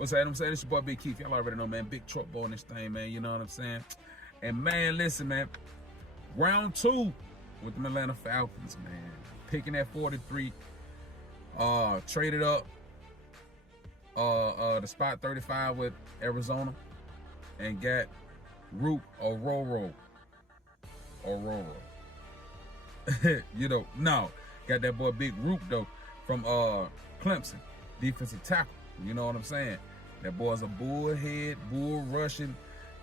What's that? I'm saying, it's your boy Big Keith. Y'all already know, man. Big truck boy in this thing, man. You know what I'm saying? And man, listen, man. Round 2 with the Atlanta Falcons, man. Picking at 43. Traded up the spot 35 with Arizona and got Ruke Orhorhoro. No. Got that boy Big Ruke though from Clemson, defensive tackle. You know what I'm saying? That boy's a bullhead, bull rushing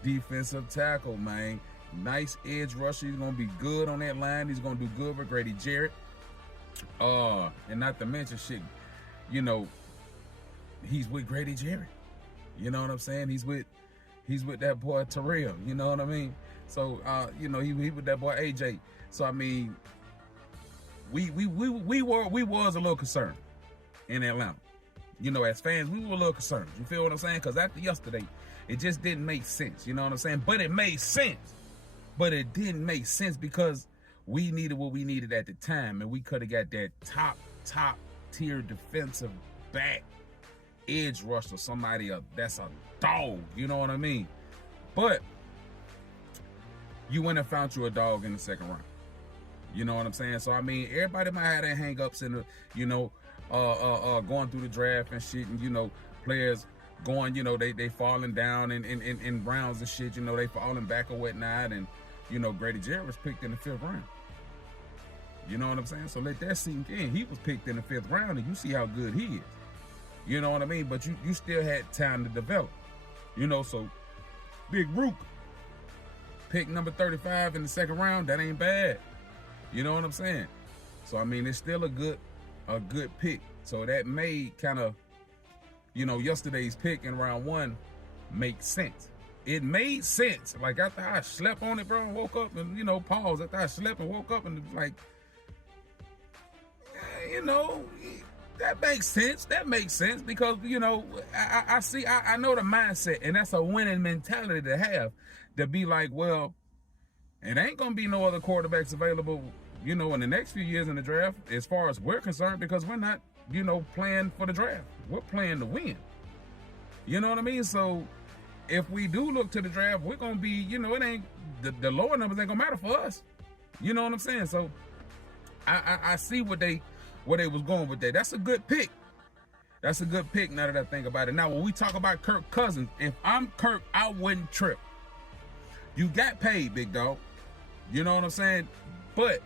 defensive tackle, man. Nice edge rusher. He's gonna be good on that line. He's gonna do good with Grady Jarrett. And not to mention shit, he's with Grady Jarrett. You know what I'm saying? He's with that boy Terrell. You know what I mean? So he with that boy AJ. So I mean, we was a little concerned in Atlanta. As fans, we were a little concerned. You feel what I'm saying? Because after yesterday, it just didn't make sense. You know what I'm saying? But it made sense. But it didn't make sense because we needed what we needed at the time, and we could have got that top tier defensive back edge rusher, somebody that's a dog. You know what I mean? But you went and found you a dog in the second round. You know what I'm saying? So I mean, everybody might have their hang-ups in the, going through the draft and shit, and players going, they falling down in rounds and shit, they falling back or whatnot, and Grady Jarrett was picked in the 5th round. You know what I'm saying? So let that sink in. He was picked in the 5th round, and you see how good he is. You know what I mean? But you still had time to develop. So Big Ruke, pick number 35 in the 2nd round, that ain't bad. You know what I'm saying? So I mean, it's still a good pick. So that made kind of, yesterday's pick in round 1 make sense. It made sense. Like after I slept on it, bro, and woke up and, pause. After I slept and woke up and it was like, that makes sense. That makes sense because, I know the mindset, and that's a winning mentality to have, to be like, well, it ain't going to be no other quarterbacks available, in the next few years in the draft, as far as we're concerned, because we're not, playing for the draft. We're playing to win. You know what I mean? So if we do look to the draft, we're going to be, it ain't, the lower numbers ain't going to matter for us. You know what I'm saying? So I see where they was going with that. That's a good pick. That's a good pick now that I think about it. Now, when we talk about Kirk Cousins, if I'm Kirk, I wouldn't trip. You got paid, big dog. You know what I'm saying? But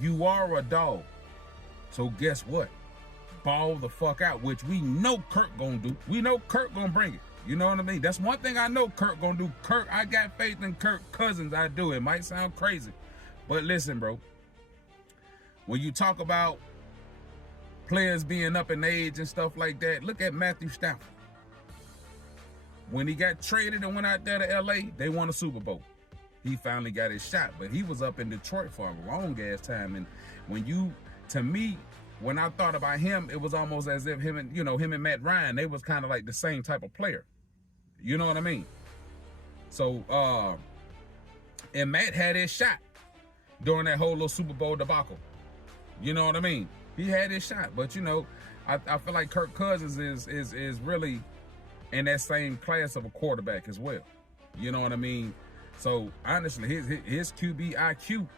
you are a dog. So guess what? Ball the fuck out, which we know Kirk gonna do. We know Kirk gonna bring it. You know what I mean? That's one thing I know Kirk gonna do. Kirk, I got faith in Kirk Cousins. I do. It might sound crazy, but listen, bro. When you talk about players being up in age and stuff like that, look at Matthew Stafford. When he got traded and went out there to LA, they won a Super Bowl. He finally got his shot, but he was up in Detroit for a long ass time. And when I thought about him, it was almost as if him and Matt Ryan, they was kind of like the same type of player. You know what I mean? So, and Matt had his shot during that whole little Super Bowl debacle. You know what I mean? He had his shot, but I feel like Kirk Cousins is really in that same class of a quarterback as well. You know what I mean? So honestly, his QB IQ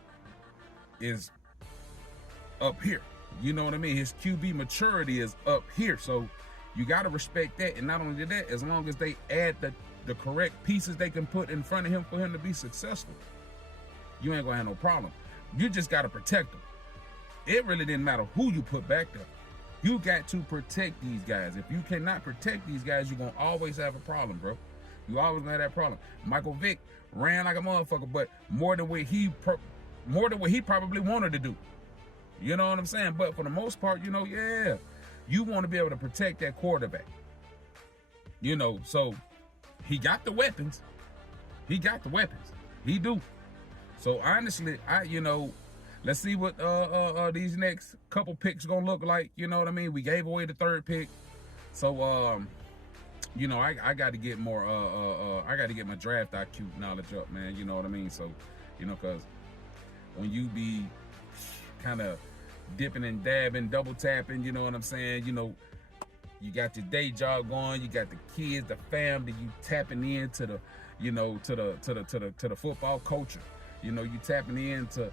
is up here. You know what I mean? His QB maturity is up here. So you got to respect that. And not only that, as long as they add the correct pieces they can put in front of him for him to be successful, you ain't gonna have no problem. You just got to protect him. It really didn't matter who you put back there. You got to protect these guys. If you cannot protect these guys, you're going to always have a problem, bro. You always gonna have that problem. Michael Vick ran like a motherfucker, but more than what he probably wanted to do. You know what I'm saying? But for the most part, you want to be able to protect that quarterback. So he got the weapons. He do. So honestly, let's see what these next couple picks gonna look like. You know what I mean? We gave away the 3rd pick, so I got to get more. I got to get my draft IQ knowledge up, man. You know what I mean? So, because when you be kind of dipping and dabbing, double tapping, you know what I'm saying? You got your day job going. You got the kids, the family. You tapping into the, you know, to the football culture. You know, you tapping into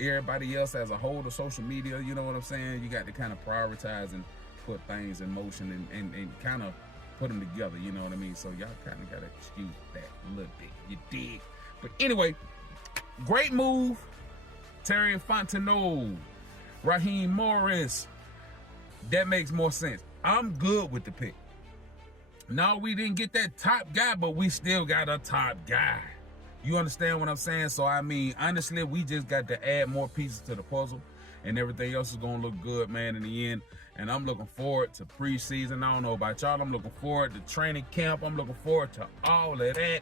everybody else as a whole, the social media. You know what I'm saying? You got to kind of prioritize and put things in motion and kind of put them together. You know what I mean? So y'all kind of got to excuse that a little bit. You dig? But anyway, great move. Terry Fontenot, Raheem Morris. That makes more sense. I'm good with the pick. No, we didn't get that top guy, but we still got a top guy. You understand what I'm saying? So, I mean, honestly, we just got to add more pieces to the puzzle, and everything else is going to look good, man, in the end. And I'm looking forward to preseason. I don't know about y'all. I'm looking forward to training camp. I'm looking forward to all of that.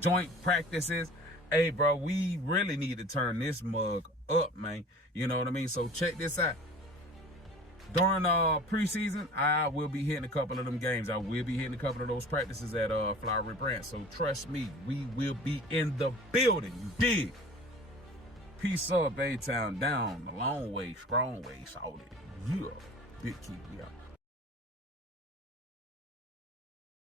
Joint practices. Hey, bro, we really need to turn this mug up, man. You know what I mean? So check this out. During preseason, I will be hitting a couple of them games. I will be hitting a couple of those practices at Flowery Branch. So trust me, we will be in the building. You dig? Peace up, A-Town. Down the long way, strong way, solid. Yeah. Big key, yeah.